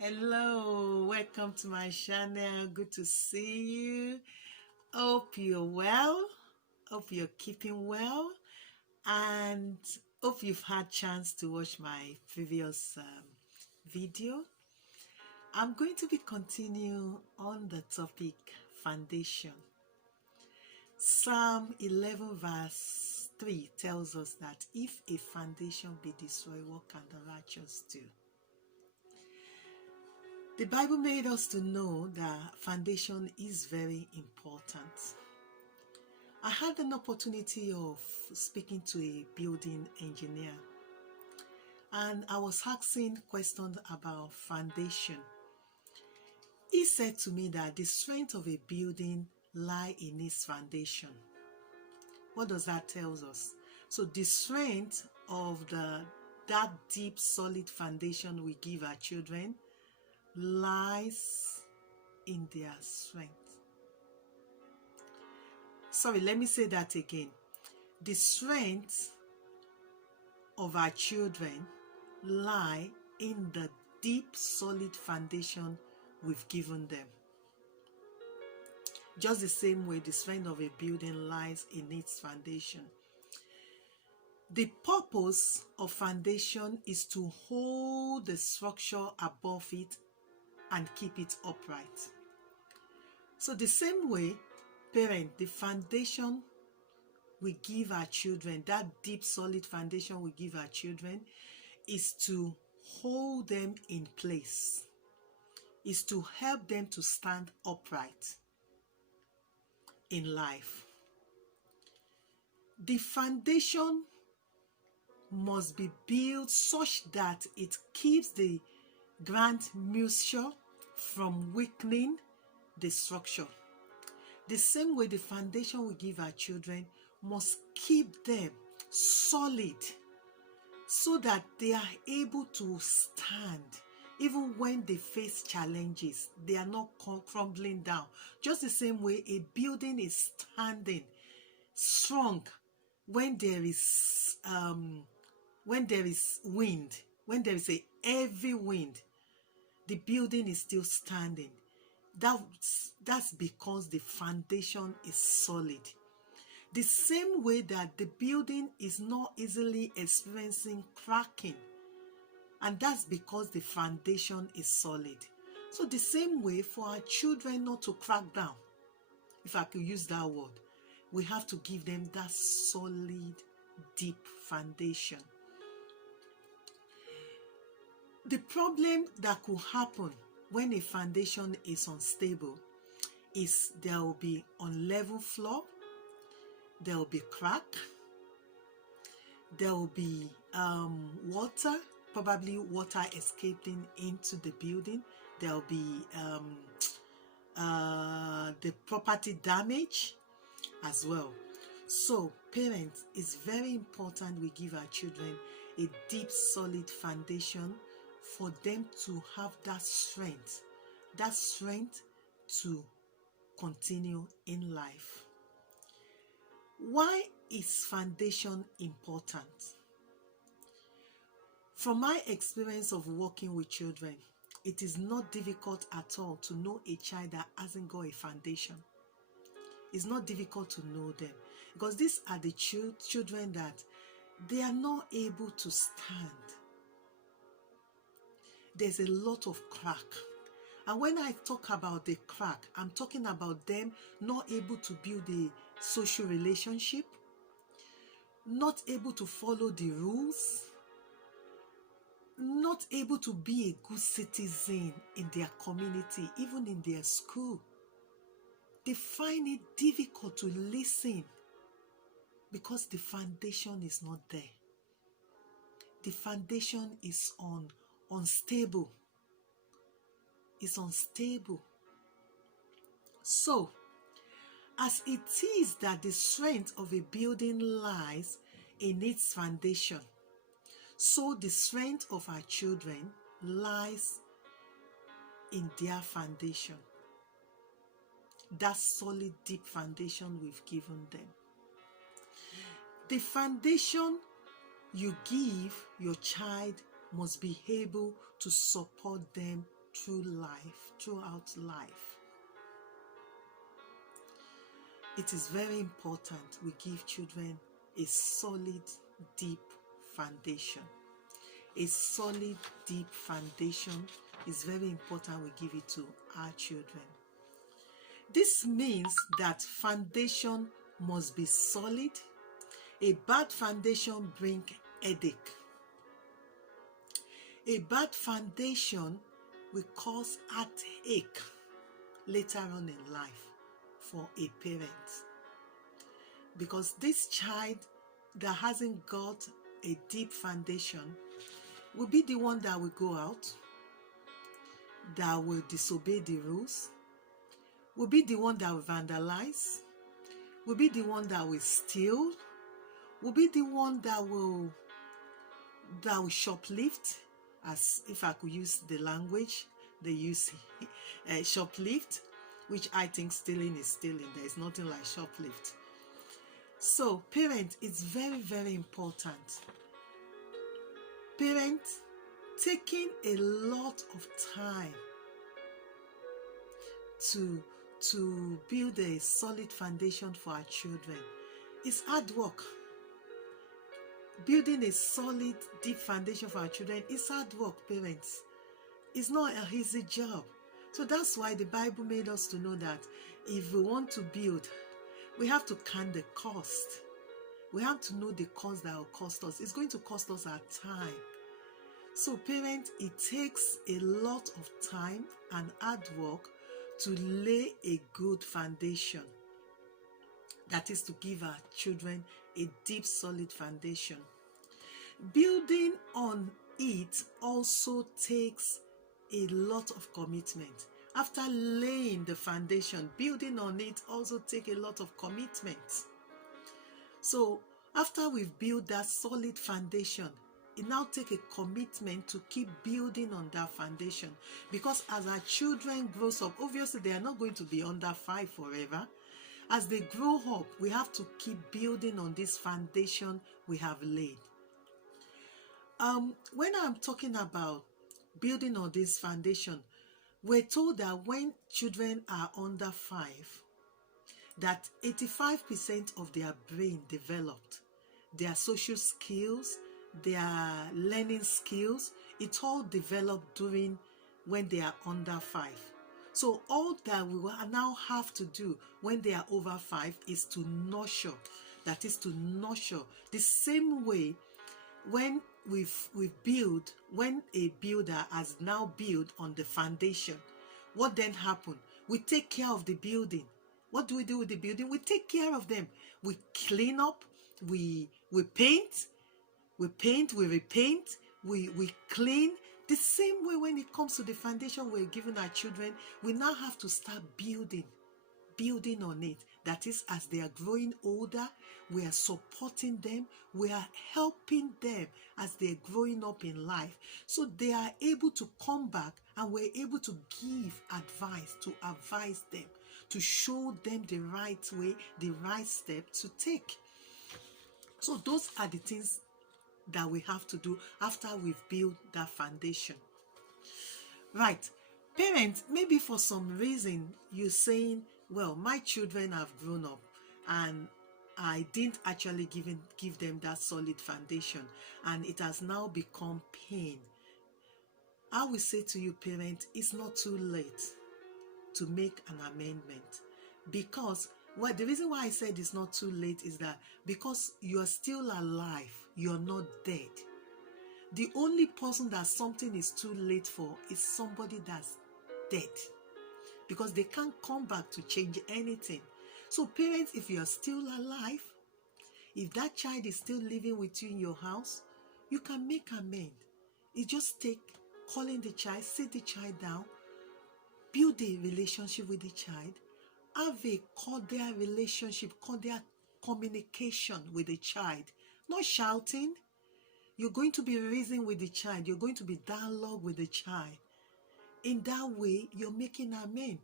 Hello, welcome to my channel. Good to see you. Hope you're well. Hope you're keeping well, and hope you've had chance to watch my previous video. I'm going to be continue on the topic foundation. Psalm 11 verse 3 tells us that if a foundation be destroyed, what can the righteous do? The Bible made us to know that foundation is very important. I had an opportunity of speaking to a building engineer, and I was asking questions about foundation. He said to me that the strength of a building lies in its foundation. What does that tell us? So the strength of that deep, solid foundation we give our children lies in their strength. Sorry, let me say that again. The strength of our children lie in the deep, solid foundation we've given them. Just the same way the strength of a building lies in its foundation. The purpose of foundation is to hold the structure above it and keep it upright. So the same way, the foundation we give our children, that deep solid foundation we give our children, is to hold them in place, is to help them to stand upright in life. The foundation must be built such that it keeps the ground moisture from weakening the structure. The same way the foundation we give our children must keep them solid so that they are able to stand even when they face challenges. They are not crumbling down. Just the same way a building is standing strong when there is wind, when there is a heavy wind, the building is still standing. That's because the foundation is solid. The same way that the building is not easily experiencing cracking, and that's because the foundation is solid. So the same way for our children not to crack down, if I could use that word, we have to give them that solid, deep foundation. The problem that could happen when a foundation is unstable is there will be unlevel floor, there will be crack, there will be water, probably water escaping into the building, there will be the property damage as well. So parents, it's very important we give our children a deep solid foundation for them to have that strength to continue in life. Why is foundation important? From my experience of working with children, it is not difficult at all to know a child that hasn't got a foundation. It's not difficult to know them, because these are the children that they are not able to stand. There's a lot of crack. And when I talk about the crack, I'm talking about them not able to build a social relationship, not able to follow the rules, not able to be a good citizen in their community, even in their school. They find it difficult to listen because the foundation is not there. The foundation is unstable. It's unstable. So, as it is that the strength of a building lies in its foundation, so the strength of our children lies in their foundation. That solid, deep foundation we've given them. The foundation you give your child must be able to support them throughout life. It is very important we give children a solid, deep foundation. A solid, deep foundation is very important we give it to our children. This means that foundation must be solid. A bad foundation brings headache. A bad foundation will cause heartache later on in life for a parent. Because this child that hasn't got a deep foundation will be the one that will go out, that will disobey the rules, will be the one that will vandalize, will be the one that will steal, will be the one that will shoplift, as if I could use the language they use, shoplift, which I think stealing is stealing. There is nothing like shoplift. So, parents, it's very, very important. Parents, taking a lot of time to build a solid foundation for our children. It's hard work. Building a solid, deep foundation for our children is hard work, parents. It's not an easy job. So that's why the Bible made us to know that if we want to build, we have to count the cost. We have to know the cost that will cost us. It's going to cost us our time. So parents, it takes a lot of time and hard work to lay a good foundation. That is to give our children a deep, solid foundation. Building on it also takes a lot of commitment. After laying the foundation, building on it also takes a lot of commitment. So after we've built that solid foundation, it now takes a commitment to keep building on that foundation. Because as our children grow up, obviously they are not going to be under 5 forever. As they grow up, we have to keep building on this foundation we have laid. When I'm talking about building on this foundation, we're told that when children are under 5, that 85% of their brain developed, their social skills, their learning skills, it's all developed during when they are under 5. So all that we will now have to do when they are over 5 is to nurture. That is to nurture. The same way when we've built, when a builder has now built on the foundation, what then happens? We take care of the building. What do we do with the building? We take care of them. We clean up, we paint, we repaint, we clean. The same way when it comes to the foundation we're giving our children, we now have to start building on it. That is, as they are growing older, we are supporting them, we are helping them as they're growing up in life. So they are able to come back and we're able to give advice, to advise them, to show them the right way, the right step to take. So those are the things that we have to do after we've built that foundation. Right. Parents, maybe for some reason you're saying, well, my children have grown up and I didn't actually give them that solid foundation and it has now become pain. I will say to you, parents, it's not too late to make an amendment. Because the reason why I said it's not too late is that because you're still alive, you're not dead. The only person that something is too late for is somebody that's dead, because they can't come back to change anything. So parents, if you are still alive, if that child is still living with you in your house, you can make amends. It just take calling the child, sit the child down, build a relationship with the child, have a cordial relationship, cordial communication with the child, not shouting. You're going to be reasoning with the child. You're going to be dialogue with the child. In that way, you're making amends.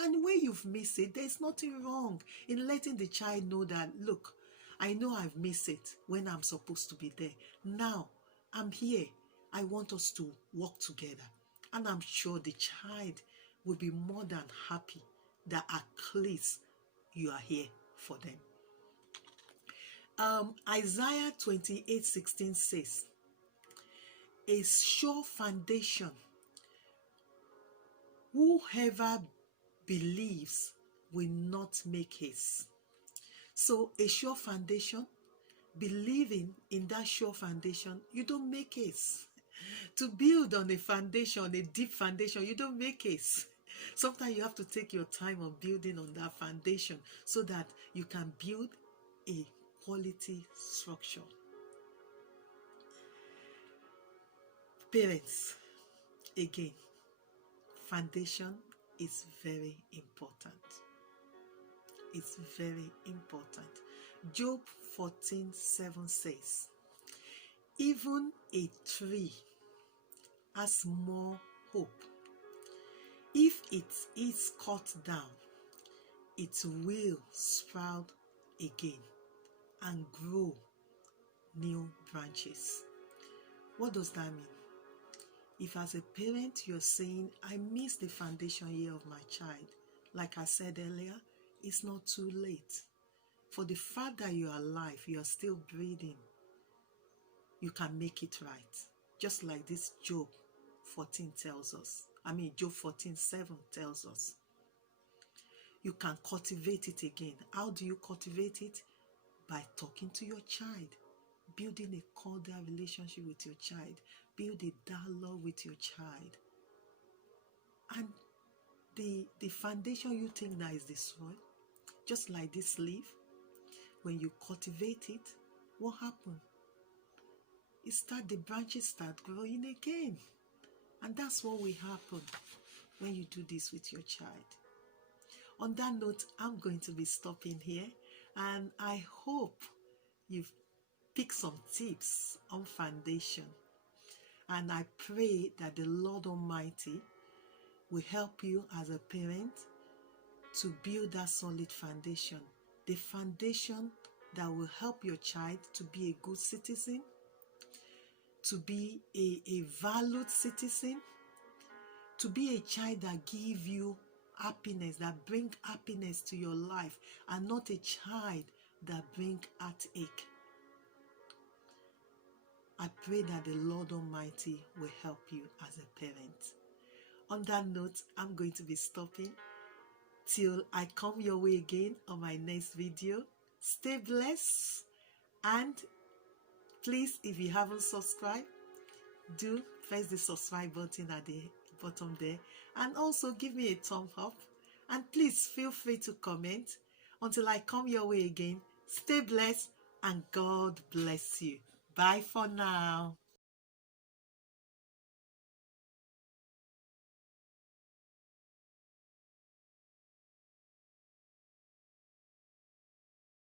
And when you've missed it, there's nothing wrong in letting the child know that, look, I know I've missed it when I'm supposed to be there. Now, I'm here. I want us to work together. And I'm sure the child will be more than happy that at least you are here for them. Isaiah 28:16 says, a sure foundation, whoever believes will not make haste. So a sure foundation, believing in that sure foundation, you don't make haste. To build on a foundation, a deep foundation, you don't make haste. Sometimes you have to take your time on building on that foundation so that you can build a quality structure. Parents, again, foundation is very important. It's very important. Job 14:7 says, even a tree has more hope. If it is cut down, it will sprout again and grow new branches. What does that mean? If as a parent you're saying, I miss the foundation year of my child, like I said earlier, it's not too late. For the fact that you are alive, you are still breathing, you can make it right. Just like this Job 14 tells us. Job 14:7 tells us. You can cultivate it again. How do you cultivate it? By talking to your child, building a cordial relationship with your child, build a dialogue with your child. And the foundation you think that is the soil, just like this leaf, when you cultivate it, what happens? The branches start growing again. And that's what will happen when you do this with your child. On that note, I'm going to be stopping here, and I hope you've picked some tips on foundation. And I pray that the Lord Almighty will help you as a parent to build that solid foundation. The foundation that will help your child to be a good citizen, to be a valued citizen, to be a child that give you happiness, that bring happiness to your life, and not a child that bring heartache. I pray that the Lord Almighty will help you as a parent. On that note, I'm going to be stopping till I come your way again on my next video. Stay blessed, and please, if you haven't subscribed, do press the subscribe button at the bottom there, and also give me a thumb up, and please feel free to comment. Until I come your way again, stay blessed and God bless you. Bye for now.